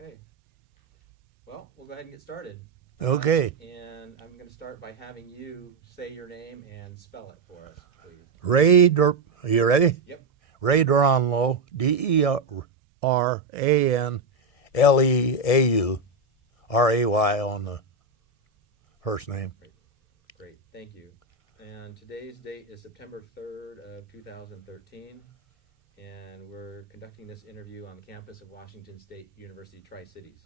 Okay. Well, we'll go ahead and get started. Okay. And I'm going to start by having you say your name and spell it for us, please. Are you ready? Yep. Ray Deranleau, Deranleau, Ray on the first name. Great. Thank you. And today's date is September 3rd of 2013, and we're conducting this interview on the campus of Washington State University Tri-Cities.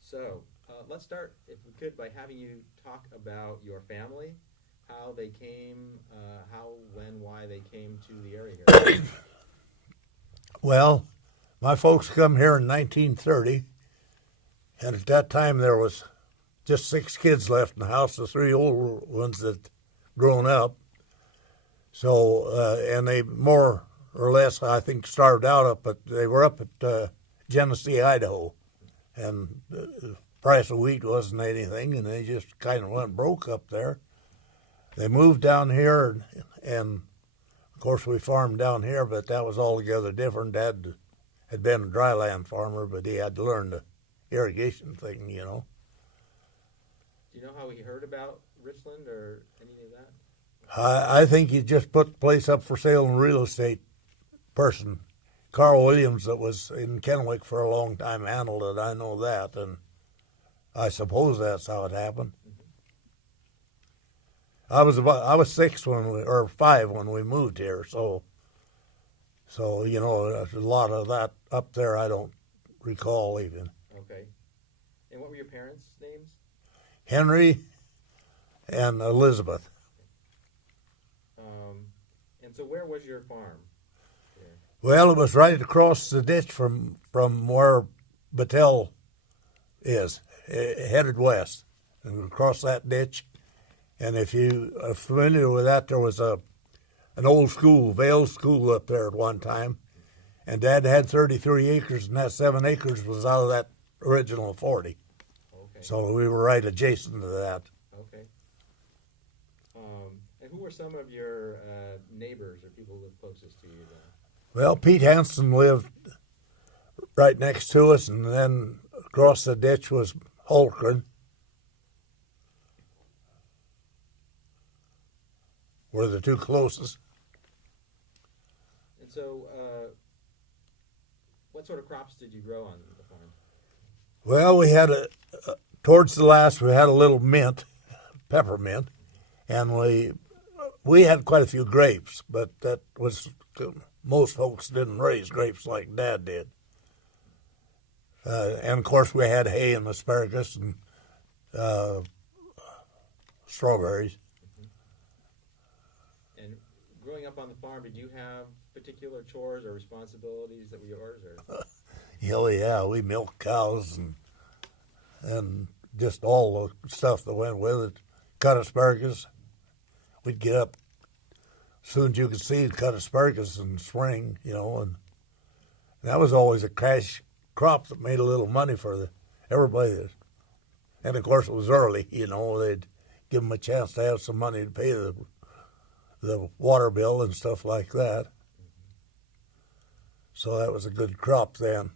So let's start, if we could, by having you talk about your family, how they came, how, when, why they came to the area here. Well, my folks come here in 1930, and at that time there was just 6 kids left in the house, the 3 older ones that grown up. So, and they more or less, I think, started out they were up at Genesee, Idaho, and the price of wheat wasn't anything, and they just kind of went broke up there. They moved down here, and of course we farmed down here, but that was altogether different. Dad had been a dryland farmer, but he had to learn the irrigation thing, you know. Do you know how he heard about Richland or any of that? I think he just put the place up for sale in real estate person. Carl Williams, that was in Kennewick for a long time, handled it. I know that, and I suppose that's how it happened. I was 6 or 5 when we moved here, so you know, there's a lot of that up there I don't recall even. Okay. And what were your parents' names? Henry and Elizabeth. And so where was your farm? Well, it was right across the ditch from where Battelle is, headed west, and across that ditch. And if you are familiar with that, there was an old school, Vale School up there at one time, and Dad had 33 acres, and that 7 acres was out of that original 40. Okay. So we were right adjacent to that. Okay. And who were some of your neighbors or people who lived closest to you then? Well, Pete Hansen lived right next to us, and then across the ditch was Holgren. Were the 2 closest. And so, what sort of crops did you grow on the farm? Well, we had towards the last, we had a little mint, peppermint, and we had quite a few grapes, but that was, most folks didn't raise grapes like Dad did. And of course we had hay and asparagus and strawberries. And growing up on the farm, did you have particular chores or responsibilities that were yours? Or? Yeah, we milked cows and just all the stuff that went with it. Cut asparagus. We'd get up as soon as you could see it, cut asparagus in spring, you know, and that was always a cash crop that made a little money for everybody. And of course it was early, you know, they'd give them a chance to have some money to pay the water bill and stuff like that. So that was a good crop then.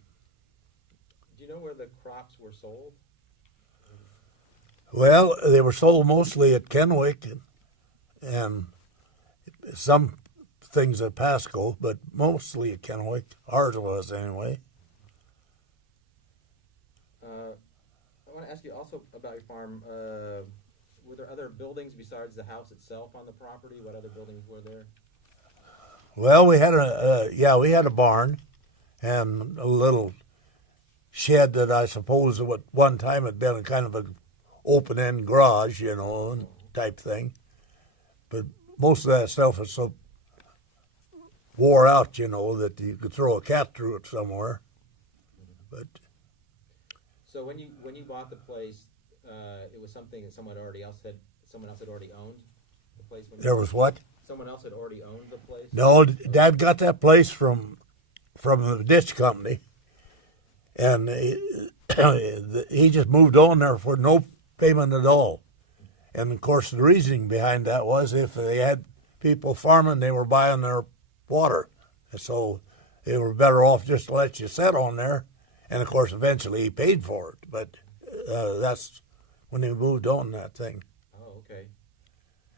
Do you know where the crops were sold? Well, they were sold mostly at Kennewick and some things at Pasco, but mostly at Kennewick. Ours was anyway. I want to ask you also about your farm. Were there other buildings besides the house itself on the property? What other buildings were there? Well, we had a barn and a little shed that I suppose at one time had been a kind of an open-end garage, you know, type thing. But most of that stuff is so wore out, you know, that you could throw a cat through it somewhere. But so when you bought the place, it was something that someone else had already owned the place. There was what? Someone else had already owned the place. No, Dad got that place from the ditch company, and he just moved on there for no payment at all. And of course, the reasoning behind that was if they had people farming, they were buying their water, and so they were better off just to let you sit on there And of course, eventually he paid for it, but that's when he moved on that thing. Oh, okay.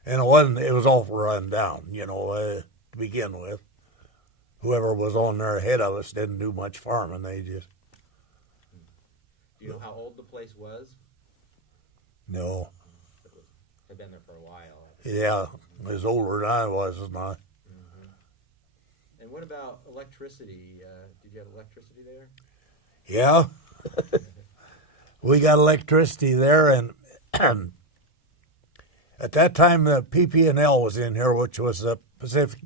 And it was all run down, to begin with. Whoever was on there ahead of us didn't do much farming. They just. Do you know how old the place was? No. It had been there for a while. Yeah, it was older than I was, and I. Mm-hmm. And what about electricity? Did you have electricity there? Yeah. We got electricity there, and at that time the PP&L was in here, which was the Pacific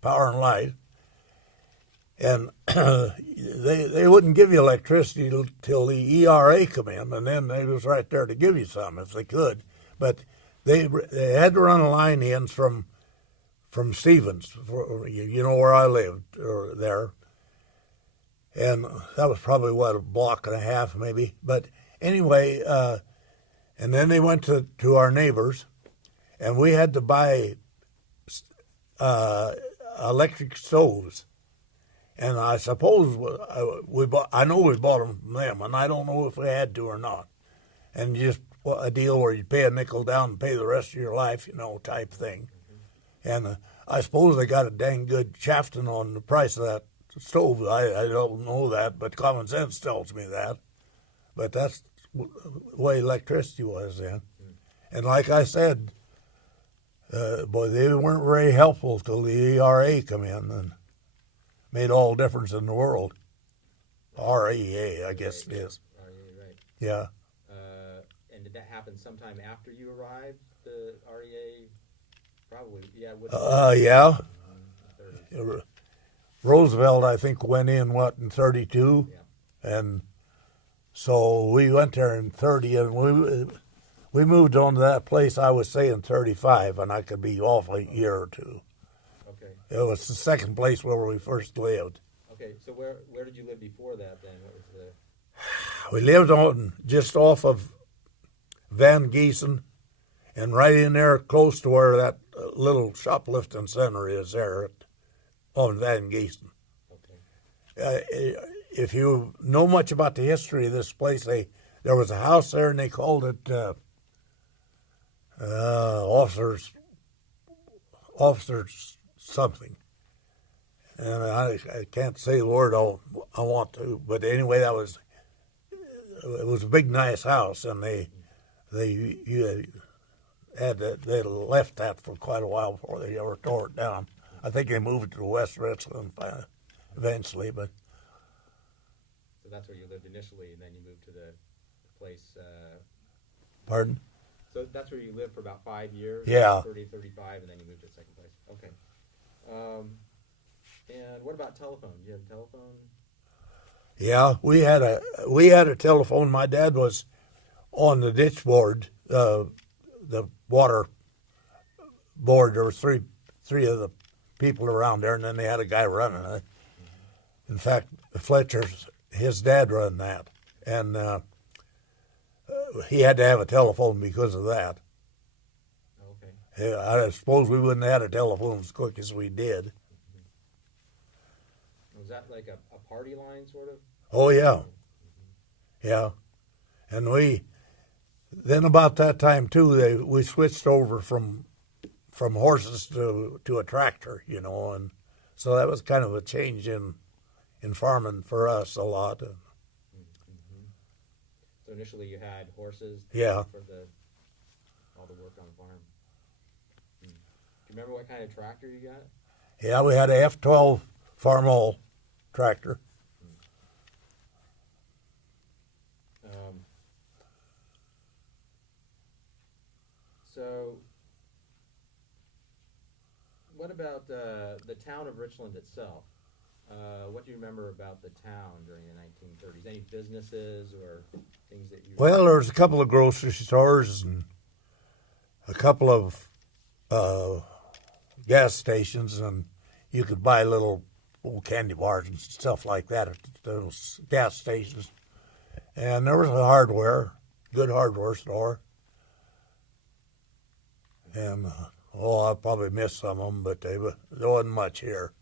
Power and Light, and they wouldn't give you electricity till the ERA come in, and then they was right there to give you some if they could. But they had to run a line in from Stevens, where I lived, or there. And that was probably, a block and a half maybe. But anyway, and then they went to our neighbors, and we had to buy electric stoves. And I suppose I know we bought them from them, and I don't know if we had to or not. And just a deal where you pay a nickel down and pay the rest of your life, type thing. And I suppose they got a dang good shafting on the price of that stove. I don't know that, but common sense tells me that. But that's the way electricity was then. And like I said, boy, they weren't very helpful till the ERA come in and made all the difference in the world. REA, I guess it is. REA, right. Yeah. And did that happen sometime after you arrived, the REA? Probably, yeah. Yeah. Roosevelt, I think, went in, in 32? Yeah. And so we went there in 30, and we moved on to that place, I was saying 35, and I could be off a year or two. Okay. It was the second place where we first lived. Okay, so where did you live before that then? What was We lived just off of Van Giesen, and right in there close to where that little shoplifting center is there on Van Giesen. Okay. If you know much about the history of this place, there was a house there, and they called it officers something. And I can't say the word I want to, but anyway, it was a big, nice house, and they left that for quite a while before they ever tore it down. I think they moved it to West Richland eventually, but. So that's where you lived initially, and then you moved to the place. Pardon? So that's where you lived for about 5 years? Yeah. 30, 35, and then you moved to the second place. Okay. And what about telephone? Do you have a telephone? Yeah, we had a telephone. My dad was on the ditch board, the water board. There was three of the people around there, and then they had a guy running it. In fact, his dad run that, and he had to have a telephone because of that. Okay. Yeah, I suppose we wouldn't have had a telephone as quick as we did. Was that like a party line, sort of? Oh, yeah. Yeah. And then about that time, too, we switched over from horses to a tractor, and so that was kind of a change in farming for us a lot. Mm-hmm. So initially you had horses yeah. for all the work on the farm. Do you remember what kind of tractor you got? Yeah, we had a F12 Farmall tractor. So what about the town of Richland itself? What do you remember about the town during the 1930s? Any businesses or things that you... Well, there was a couple of grocery stores and a couple of gas stations, and you could buy little old candy bars and stuff like that at those gas stations. And there was a good hardware store. And, I probably missed some of them, but there wasn't much here.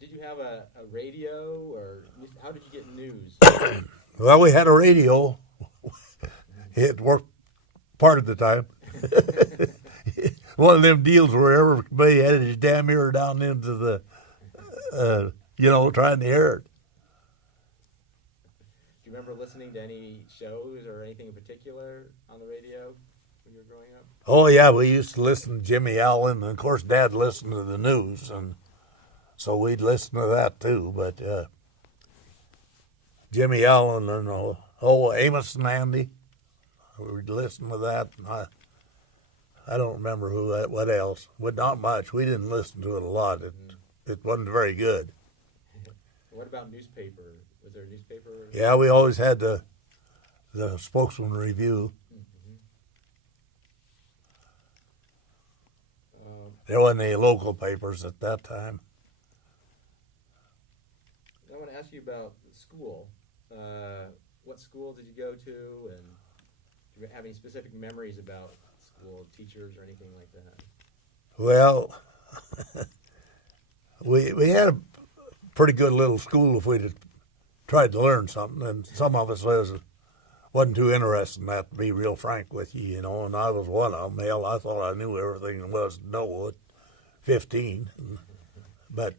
Did you have a radio, or how did you get news? Well, we had a radio. It worked part of the time. One of them deals where everybody had his damn ear down into the, trying to hear it. Do you remember listening to any shows or anything in particular on the radio when you were growing up? Oh, yeah, we used to listen to Jimmy Allen, and of course Dad listened to the news, and so we'd listen to that too. But Jimmy Allen and Amos and Andy, we'd listen to that. And I don't remember what else, but not much. We didn't listen to it a lot. It wasn't very good. What about newspaper? Was there a newspaper? Yeah, we always had the Spokesman Review. There wasn't any local papers at that time. I want to ask you about school. What school did you go to, and do you have any specific memories about school, teachers, or anything like that? Well, we had a pretty good little school if we'd tried to learn something, and some of us wasn't too interested in that, to be real frank with you, and I was one of them. Hell, I thought I knew everything there was to know at 15. But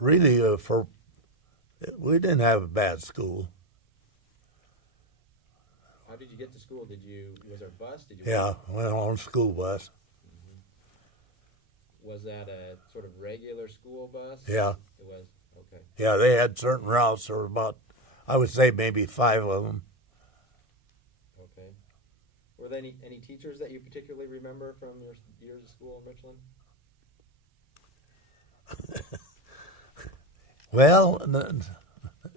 really, we didn't have a bad school. How did you get to school? Was there a bus? Yeah, went on a school bus. Was that a sort of regular school bus? Yeah. It was? Okay. Yeah, they had certain routes. There were about, I would say, maybe 5 of them. Okay. Were there any teachers that you particularly remember from your years of school in Richland? Well,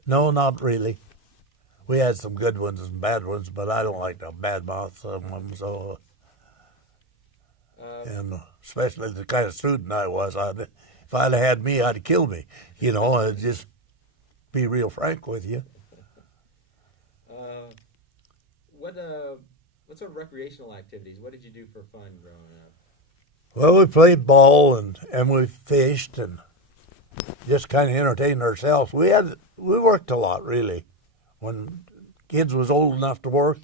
no, not really. We had some good ones and bad ones, but I don't like to badmouth some of them. So, and especially the kind of student I was, if I'd have had me, I'd have killed me. I'd just be real frank with you. What sort of recreational activities? What did you do for fun growing up? Well, we played ball and we fished and just kind of entertained ourselves. We worked a lot, really, when kids was old enough to work.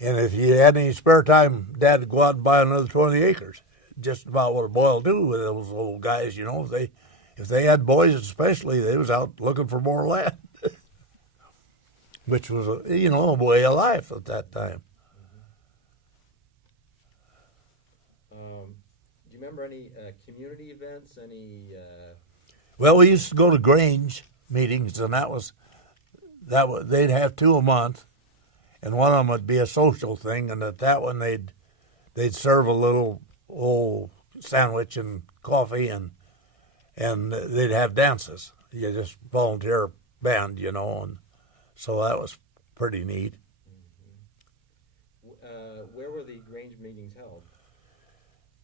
And if you had any spare time, Dad would go out and buy another 20 acres. Just about what a boy will do with those old guys, If they had boys especially, they was out looking for more land, which was, a way of life at that time. Do you remember any community events? Well, we used to go to Grange meetings, and they'd have 2 a month, and one of them would be a social thing, and at that one they'd serve a little old sandwich and coffee, and they'd have dances. You just volunteer band, and so that was pretty neat. Where were the Grange meetings held?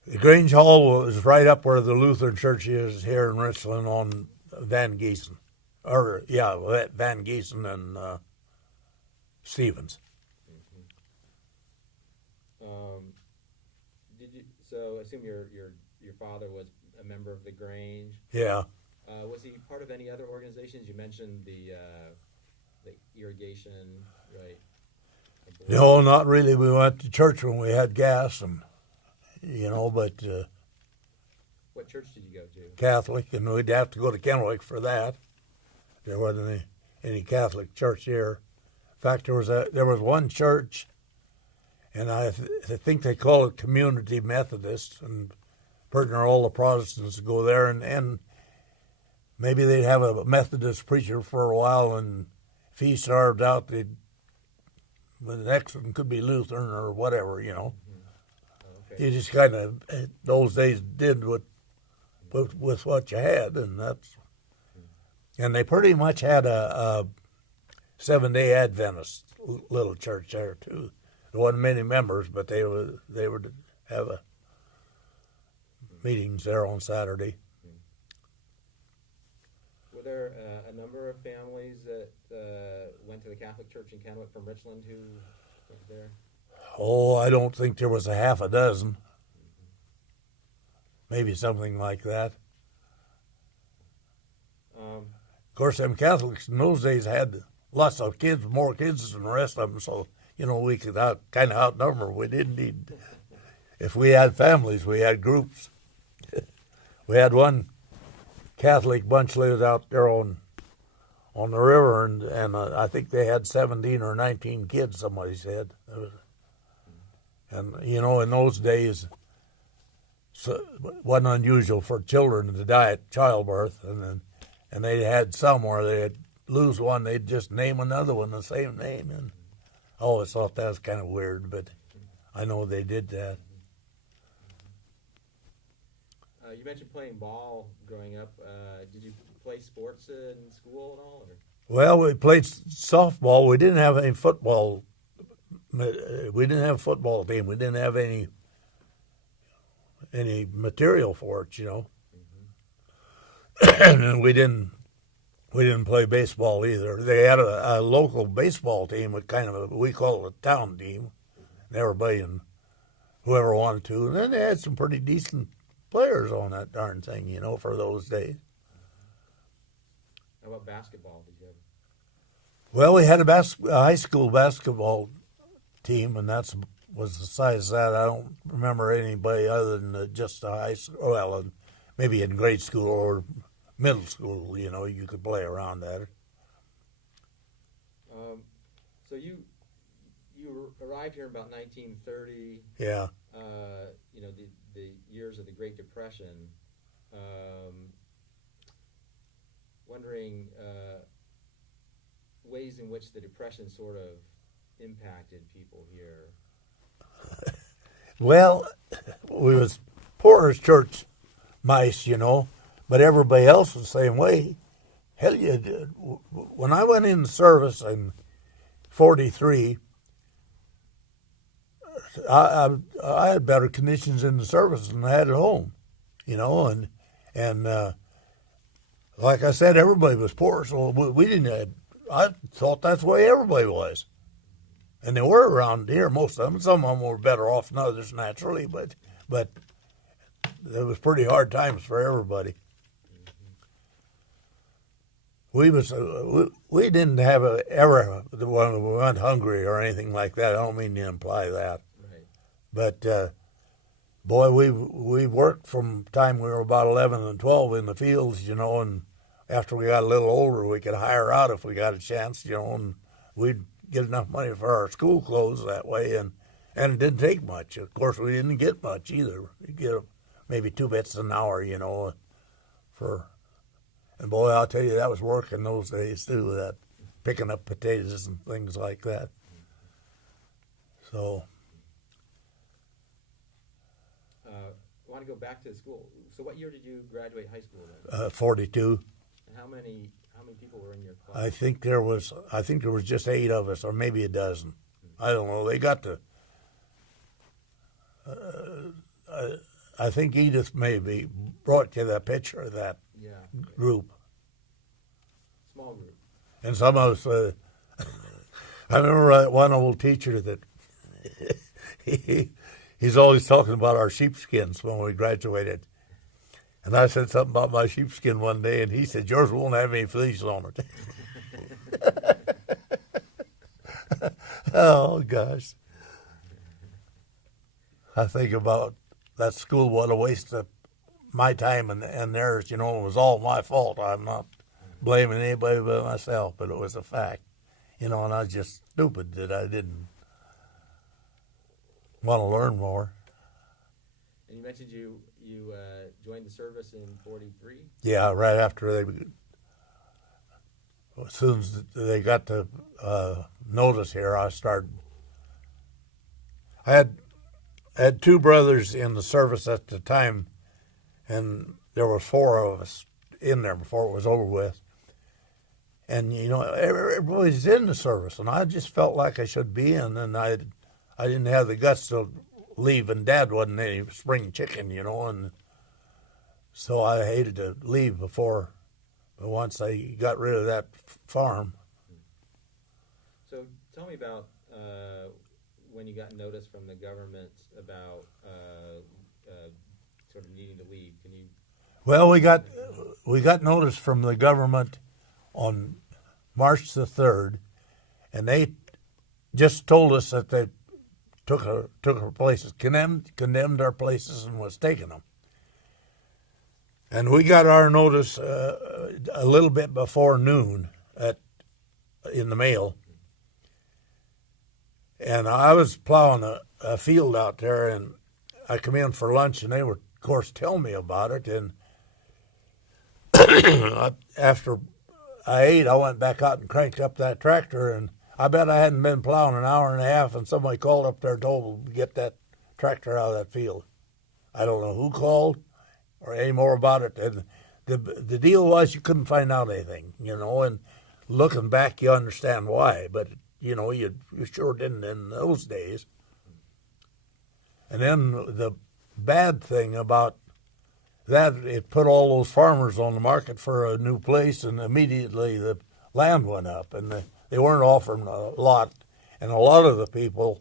The Grange Hall was right up where the Lutheran Church is here in Richland on Van Giesen. Van Giesen and Stevens. So I assume your father was a member of the Grange. Yeah. Was he part of any other organizations? You mentioned the irrigation, right? No, not really. We went to church when we had gas, and but. What church did you go to? Catholic, and we'd have to go to Kennewick for that. There wasn't any Catholic church here. In fact, there was one church, and I think they call it Community Methodist, and pretty near all the Protestants go there, and maybe they'd have a Methodist preacher for a while, and if he starved out, the next one could be Lutheran or whatever, Okay. You just kind of, those days, did with what you had, and they pretty much had a 7-day Adventist little church there too. There wasn't many members, but they would have meetings there on Saturday. Were there a number of families that went to the Catholic Church in Kennewick from Richland who went there? Oh, I don't think there was a half a dozen. maybe something like that. Um, Of course, them Catholics in those days had lots of kids, more kids than the rest of them, so, we could kind of outnumber. We didn't need, if we had families, we had groups. We had one Catholic bunch lived out there on the river, and I think they had 17 or 19 kids, somebody said. And, in those days, so it wasn't unusual for children to die at childbirth, and they had some where they'd lose one, they'd just name another one the same name. And I always thought that was kind of weird, but I know they did that. You mentioned playing ball growing up. Did you play sports in school at all? Or? Well, we played softball. We didn't have any football. We didn't have a football team. We didn't have any material for it, And we didn't play baseball either. They had a local baseball team, we call it a town team. And everybody and whoever wanted to. And then they had some pretty decent players on that darn thing, for those days. How about basketball? Did you have? Well, we had a high school basketball team, and that was the size of that. I don't remember anybody other than just a high school. Well, maybe in grade school or middle school, you could play around that. So you arrived here in about 1930. Yeah. The years of the Great Depression. Wondering ways in which the Depression sort of impacted people here. Well, we was poor as church mice, but everybody else was the same way. Hell, you did. When I went in service in 43, I had better conditions in the service than I had at home, and like I said, everybody was poor, so we didn't have, I thought that's the way everybody was. And they were around here, most of them. Some of them were better off than others naturally, but there was pretty hard times for everybody. We didn't have ever when we went hungry or anything like that. I don't mean to imply that. Right. But boy, we worked from the time we were about 11 and 12 in the fields, and after we got a little older, we could hire out if we got a chance, and we'd get enough money for our school clothes that way, and it didn't take much. Of course, we didn't get much either. You'd get maybe 2 bits an hour, and boy, I'll tell you, that was work in those days too, that picking up potatoes and things like that. So. I want to go back to the school. So what year did you graduate high school then? 42. And how many people were in your class? I think there was just 8 of us, or maybe a dozen. I don't know. They got to. I think Edith maybe brought you that picture of that group. Small group. And some of us. I remember one old teacher that he's always talking about our sheepskins when we graduated. And I said something about my sheepskin one day, and he said, "Yours won't have any fleece on it." Oh, gosh. I think about that school, what a waste of my time and theirs. It was all my fault. I'm not blaming anybody but myself, but it was a fact. And I was just stupid that I didn't want to learn more. And you mentioned you joined the service in 43? Yeah, right after as soon as they got the notice here, I started. I had 2 brothers in the service at the time, and there were 4 of us in there before it was over with. And, everybody's in the service, and I just felt like I should be in, and I didn't have the guts to leave, and Dad wasn't any spring chicken, and so I hated to leave but once I got rid of that farm. So tell me about when you got notice from the government about sort of needing to leave. Can you? Well, we got notice from the government on March the 3rd, and they just told us that they took our places, condemned our places, and was taking them. And we got our notice a little bit before noon in the mail. And I was plowing a field out there, and I come in for lunch, and they were, of course, telling me about it. And after I ate, I went back out and cranked up that tractor, and I bet I hadn't been plowing an hour and a half, and somebody called up there and told me to get that tractor out of that field. I don't know who called or any more about it. And the deal was you couldn't find out anything, and looking back, you understand why, but, you sure didn't in those days. And then the bad thing about that, it put all those farmers on the market for a new place, and immediately the land went up, and they weren't offering a lot, and a lot of the people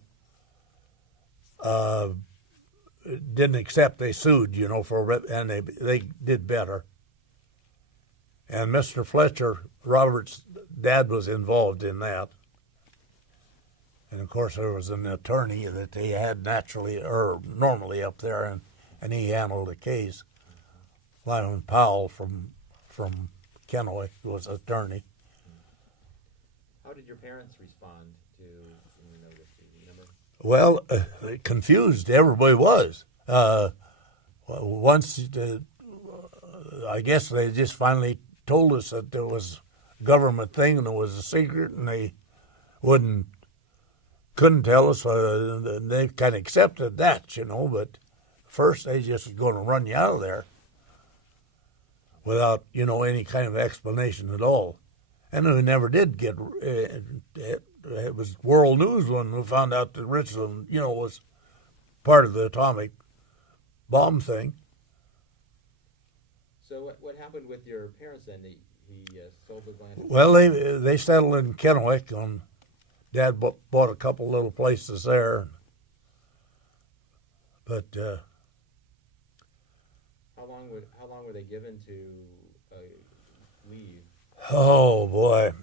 didn't accept. They sued, and they did better. And Mr. Fletcher, Robert's dad, was involved in that. And of course, there was an attorney that they had normally up there, and he handled the case. Lyman Powell from Kennewick was attorney. How did your parents respond to the notice? Do you remember? Well, confused everybody was. Once, I guess they just finally told us that there was a government thing and it was a secret, and they couldn't tell us. They kind of accepted that, but first they just was going to run you out of there without, any kind of explanation at all. And we never did get it was world news when we found out that Richland, was part of the atomic bomb thing. So what happened with your parents then? He sold the land? Well, they settled in Kennewick. Dad bought a couple little places there. But how long were they given to leave? Oh boy,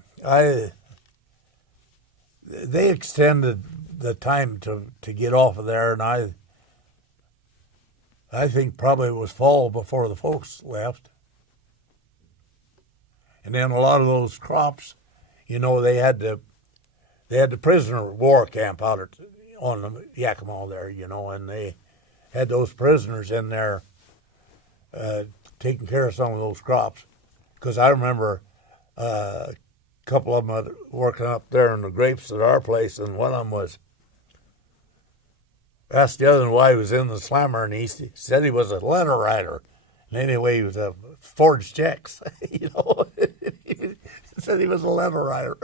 they extended the time to get off of there, and I think probably it was fall before the folks left. And then a lot of those crops, they had the prisoner of war camp out on the Yakima there, and they had those prisoners in there taking care of some of those crops. Because I remember a couple of them working up there in the grapes at our place, and one of them asked the other one why he was in the slammer, and he said he was a letter writer. And anyway, he was forged checks, He said he was a letter writer.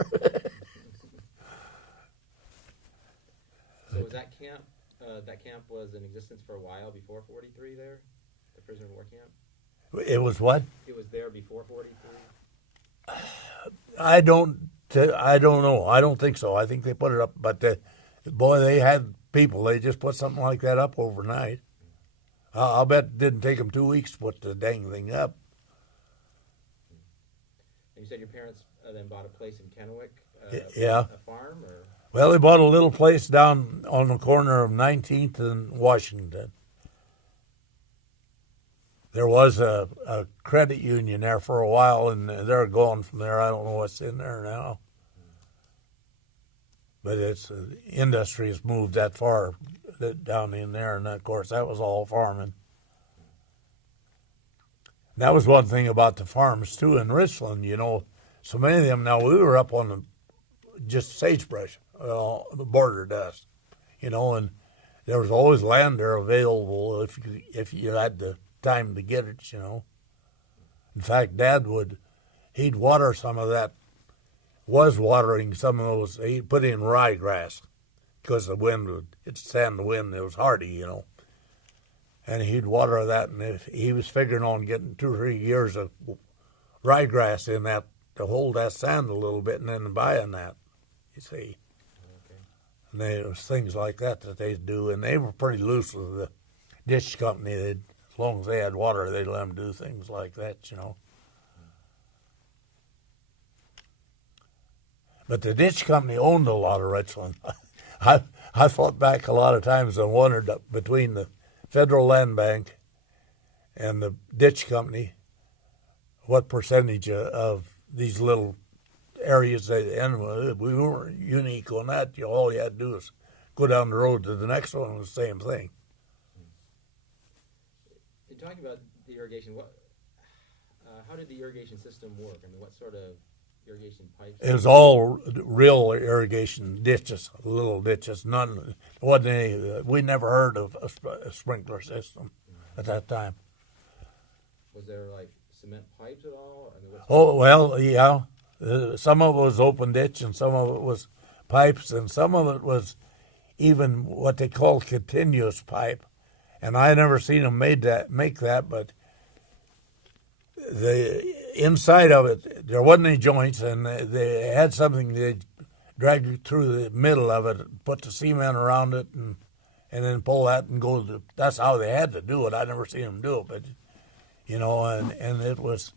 So was that camp? That camp was in existence for a while before 43 there, the prisoner of war camp? It was what? It was there before 43? I don't know. I don't think so. I think they put it up, but they had people. They just put something like that up overnight. I'll bet it didn't take them 2 weeks to put the dang thing up. And you said your parents then bought a place in Kennewick? Yeah. A farm? Or? Well, they bought a little place down on the corner of 19th and Washington. There was a credit union there for a while, and they're gone from there. I don't know what's in there now. But industry has moved that far down in there, and of course that was all farming. That was one thing about the farms too in Richland. So many of them. Now we were up on just sagebrush, the border dust, and there was always land there available if you had the time to get it. In fact, Dad he'd water some of that. Was watering some of those. He'd put in ryegrass because it'd stand the wind. It was hardy, And he'd water that, and if he was figuring on getting 2 or 3 years of ryegrass in that to hold that sand a little bit, and then buying that, you see. Okay. And there was things like that they'd do, and they were pretty loose with the ditch company. They'd As long as they had water, they'd let them do things like that, you know. But the ditch company owned a lot of Richland. I thought back a lot of times and wondered between the Federal Land Bank and the ditch company, what percentage of these little areas and we weren't unique on that. All you had to do was go down the road to the next one, and the same thing. You're talking about the irrigation. How did the irrigation system work? I mean, what sort of irrigation pipes? It was all real irrigation ditches, little ditches. None, wasn't any. We never heard of a sprinkler system at that time. Was there like cement pipes at all? I mean, Oh well, yeah. Some of it was open ditch, and some of it was pipes, and some of it was even what they call continuous pipe. And I never seen them make that, but the inside of it, there wasn't any joints, and they had something they dragged through the middle of it, put the cement around it, and then pull that and go. That's how they had to do it. I never seen them do it, but you know, and it wasn't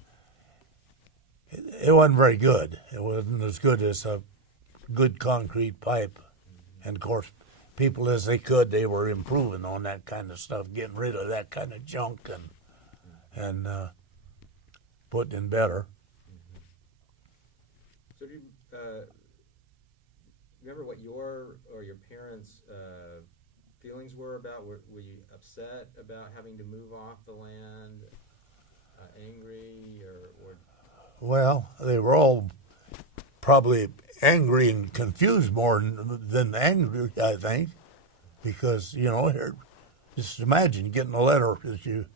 very good. It wasn't as good as a good concrete pipe, and of course, people as they could, they were improving on that kind of stuff, getting rid of that kind of junk and putting in better. So do you remember what your parents' feelings were about? Were you upset about having to move off the land, angry, or? Well, they were all probably angry and confused more than angry, I think, because, you know, just imagine getting a letter that you,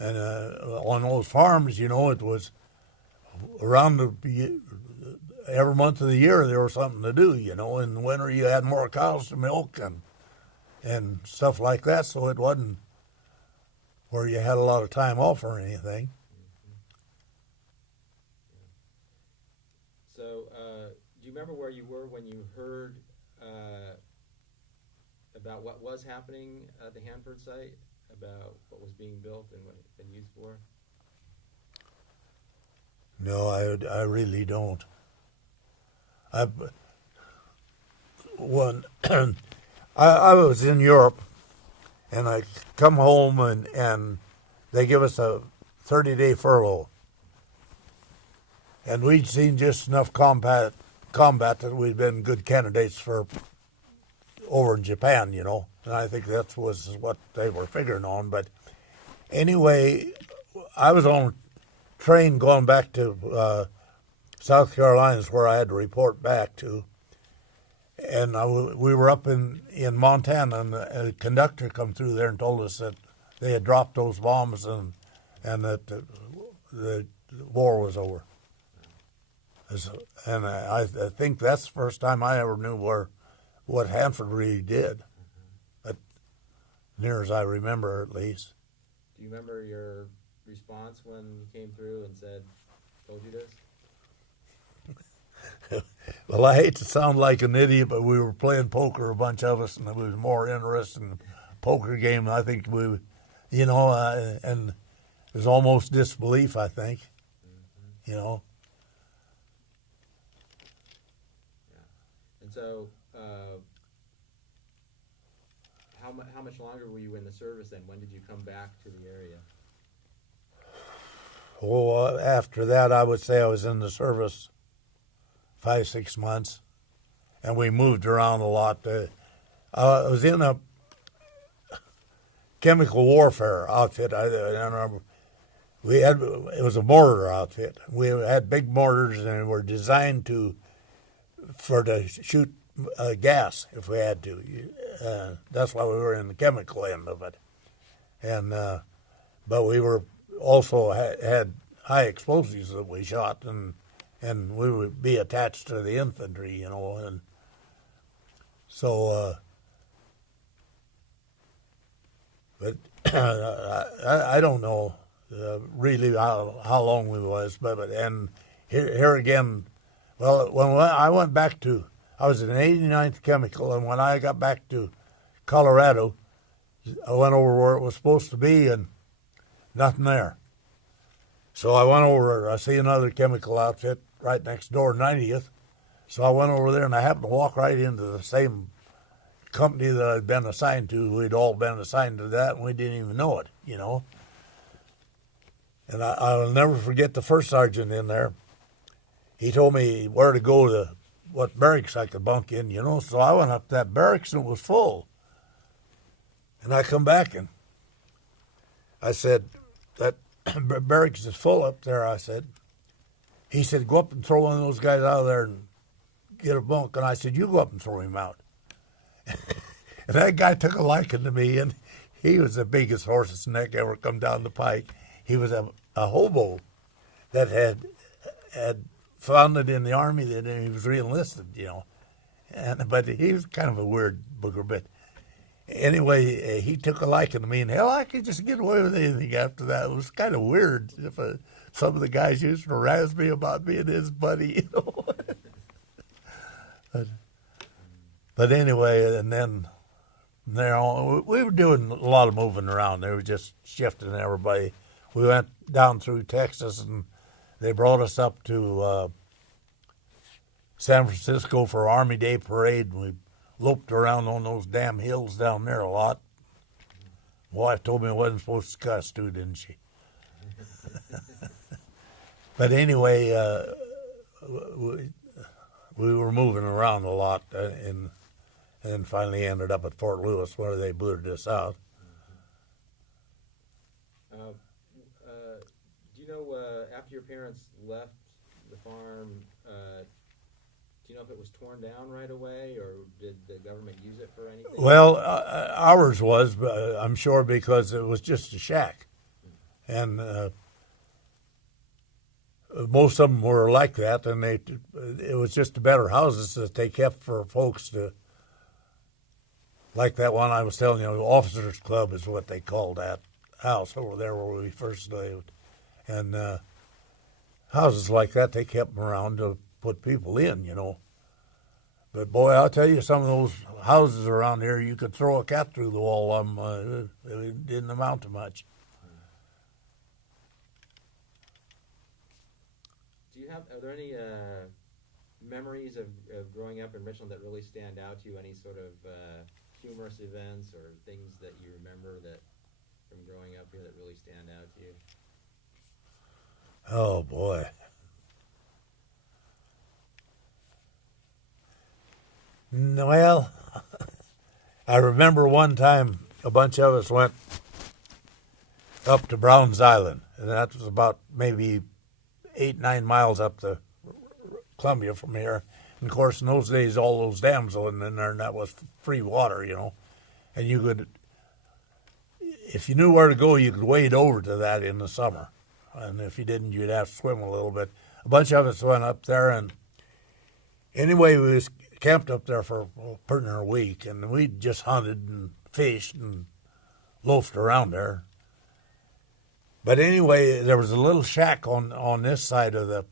and on those farms, you know, it was around every month of the year there was something to do, you know. In the winter you had more cows to milk and stuff like that, so it wasn't where you had a lot of time off or anything. So, do you remember where you were when you heard about what was happening at the Hanford site, about what was being built and what it had been used for? No, I really don't. I was in Europe, and I come home and they give us a 30-day furlough. And we'd seen just enough combat that we'd been good candidates for over in Japan, you know. And I think that was what they were figuring on. But anyway, I was on a train going back to South Carolina, is where I had to report back to. And we were up in Montana, and a conductor come through there and told us that they had dropped those bombs and that the war was over. And I think that's the first time I ever knew what Hanford really did, near as I remember, at least. Do you remember your response when he came through and said, "Told you this"? Well, I hate to sound like an idiot, but we were playing poker, a bunch of us, and it was more interesting poker game. I think we, you know, and it was almost disbelief, I think, you know. And so, how much longer were you in the service then? When did you come back to the area? Well, after that, I would say I was in the service 5-6 months, and we moved around a lot. I was in a chemical warfare outfit. I remember it was a mortar outfit. We had big mortars, and were designed to shoot gas if we had to. That's why we were in the chemical end of it. And but we were also had high explosives that we shot, and we would be attached to the infantry, you know, and so. But I don't know really how long we was, but and here again. Well, when I went back I was in 89th Chemical, and when I got back to Colorado, I went over where it was supposed to be, and nothing there. So I went over. I see another chemical outfit right next door, 90th. So I went over there, and I happened to walk right into the same company that I'd been assigned to. We'd all been assigned to that, and we didn't even know it, you know. And I'll never forget the first sergeant in there. He told me where to go to what barracks I could bunk in, you know. So I went up to that barracks, and it was full. And I come back, and I said, that barracks is full up there, I said. He said, go up and throw one of those guys out of there and get a bunk. And I said, you go up and throw him out. And that guy took a liking to me, and he was the biggest horse's neck ever come down the pike. He was a hobo that had found it in the Army, that he was re-enlisted, you know. But he was kind of a weird booger. But anyway, he took a liking to me, and hell, I could just get away with anything after that. It was kind of weird. If some of the guys used to razz me about being his buddy, you know. But anyway, and then we were doing a lot of moving around. They were just shifting everybody. We went down through Texas, and they brought us up to San Francisco for Army Day Parade. And we loped around on those damn hills down there a lot. My wife told me I wasn't supposed to cuss too, didn't she? But anyway, we were moving around a lot, and then finally ended up at Fort Lewis, where they booted us out. Do you know, after your parents left the farm, do you know if it was torn down right away, or did the government use it for anything? Well, ours was, I'm sure, because it was just a shack. And most of them were like that, and it was just better houses that they kept for folks to, like that one I was telling you, the Officers Club is what they called that house over there where we first lived. And houses like that, they kept them around to put people in, you know. But boy, I'll tell you, some of those houses around here, you could throw a cat through the wall of them. It didn't amount to much. Are there any memories of growing up in Richland that really stand out to you? Any sort of humorous events or things that you remember that from growing up here that really stand out to you? Oh, boy. Well, I remember one time a bunch of us went up to Browns Island, and that was about maybe 8-9 miles up the Columbia from here. And of course, in those days, all those dams went in there, and that was free water, you know. And you could, if you knew where to go, you could wade over to that in the summer. And if you didn't, you'd have to swim a little bit. A bunch of us went up there, and anyway, we was camped up there for pretty near a week, and we just hunted and fished and loafed around there. But anyway, there was a little shack on this side of the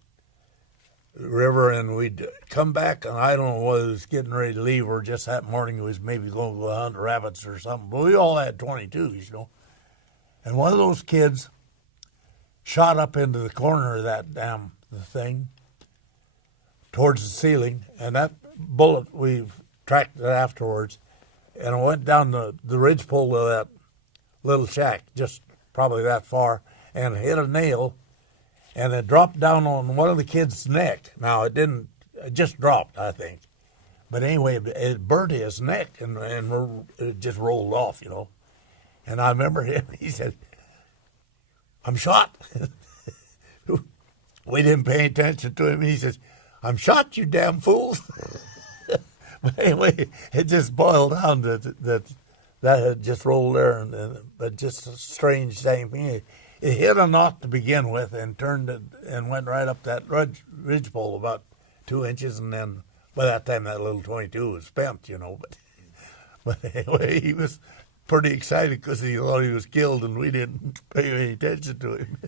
river, and we'd come back, and I don't know whether it was getting ready to leave or just that morning it was maybe going to go hunt rabbits or something. But we all had 22s, you know. And one of those kids shot up into the corner of that damn thing towards the ceiling, and that bullet, we tracked it afterwards, and it went down the ridgepole of that little shack, just probably that far, and hit a nail, and it dropped down on one of the kids' neck. Now, it just dropped, I think. But anyway, it burnt his neck, and it just rolled off, you know. And I remember him, he said, "I'm shot." We didn't pay attention to him. He says, "I'm shot, you damn fools." But anyway, it just boiled down that had just rolled there, but just a strange thing. It hit a knot to begin with and turned it and went right up that ridgepole about 2 inches, and then by that time that little 22 was spent, you know. But anyway, he was pretty excited because he thought he was killed, and we didn't pay any attention to him.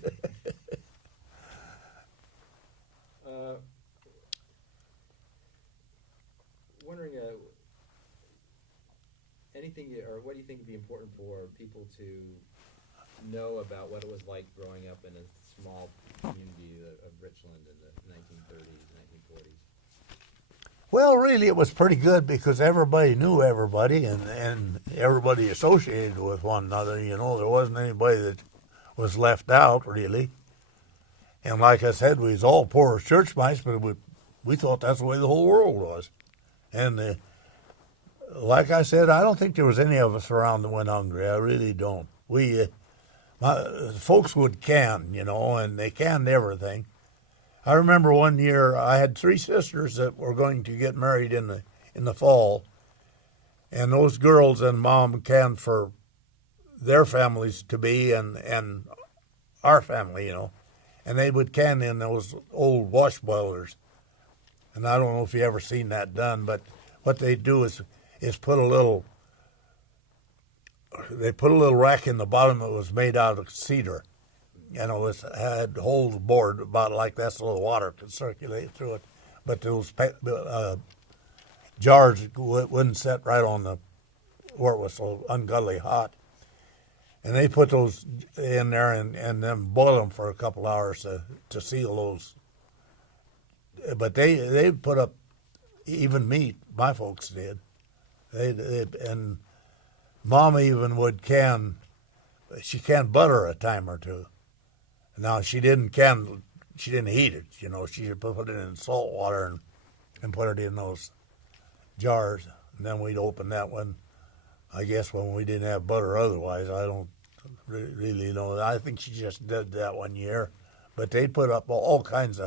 Wondering, anything what do you think would be important for people to know about what it was like growing up in a small community of Richland in the 1930s, 1940s? Well, really, it was pretty good because everybody knew everybody and everybody associated with one another. You know, there wasn't anybody that was left out, really. And like I said, we was all poor church mice, but we thought that's the way the whole world was. And like I said, I don't think there was any of us around that went hungry. I really don't. My folks would can, you know, and they canned everything. I remember one year I had 3 sisters that were going to get married in the fall, and those girls and mom canned for their families to be and our family, you know, and they would can in those old wash boilers. And I don't know if you ever seen that done, but what they do is put a little rack in the bottom that was made out of cedar. You know, it had holes bored about like that so the water could circulate through it. But those jars wouldn't set right on where it was so ungodly hot. And they put those in there and then boil them for a couple hours to seal those. But they put up even meat. My folks did. And Mom even would she canned butter a time or two. Now she didn't heat it, you know. She would put it in salt water and put it in those jars, and then we'd open that one. I guess when we didn't have butter, otherwise I don't really know. I think she just did that one year, but they'd put up all kinds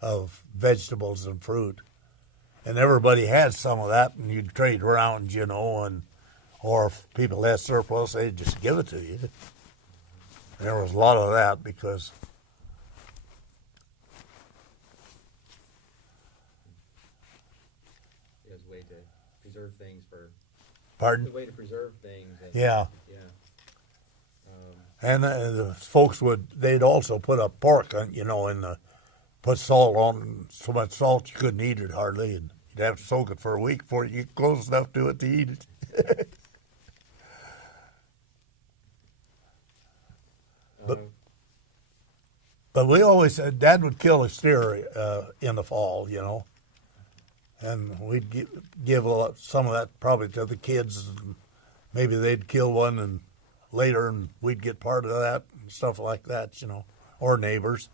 of vegetables and fruit, and everybody had some of that, and you'd trade around, you know, or if people had surplus, they'd just give it to you. There was a lot of that because it was a way to preserve things for. Pardon? The way to preserve things. Yeah. Yeah. And the folks they'd also put up pork, you know, put salt on, so much salt you couldn't eat it hardly, and you'd have to soak it for a week before you get close enough to it to eat it. But we always said Dad would kill a steer in the fall, you know, and we'd give some of that probably to the kids. And maybe they'd kill one and later, and we'd get part of that and stuff like that, you know, or neighbors.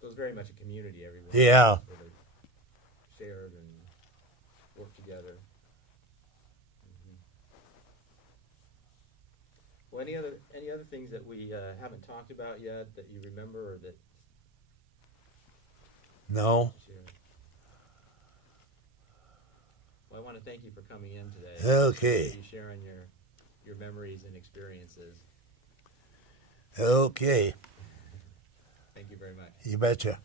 It was very much a community everywhere. Yeah. Where they shared and worked together. Well, any other things that we haven't talked about yet that you remember or that? No. Sure. Well, I want to thank you for coming in today. Okay. You sharing your memories and experiences. Okay. Thank you very much. You betcha.